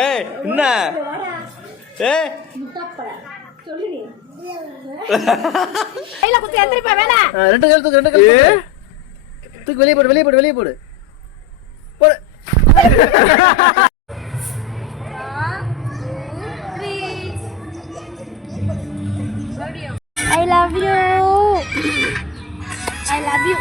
ஏய் என்ன ஏய் சொல்லு நீ கையில குத்தி எந்திரிப்பா வேணா ரெண்டு கையில தூக்கு வெளியே போடு போடு I love you. I love you.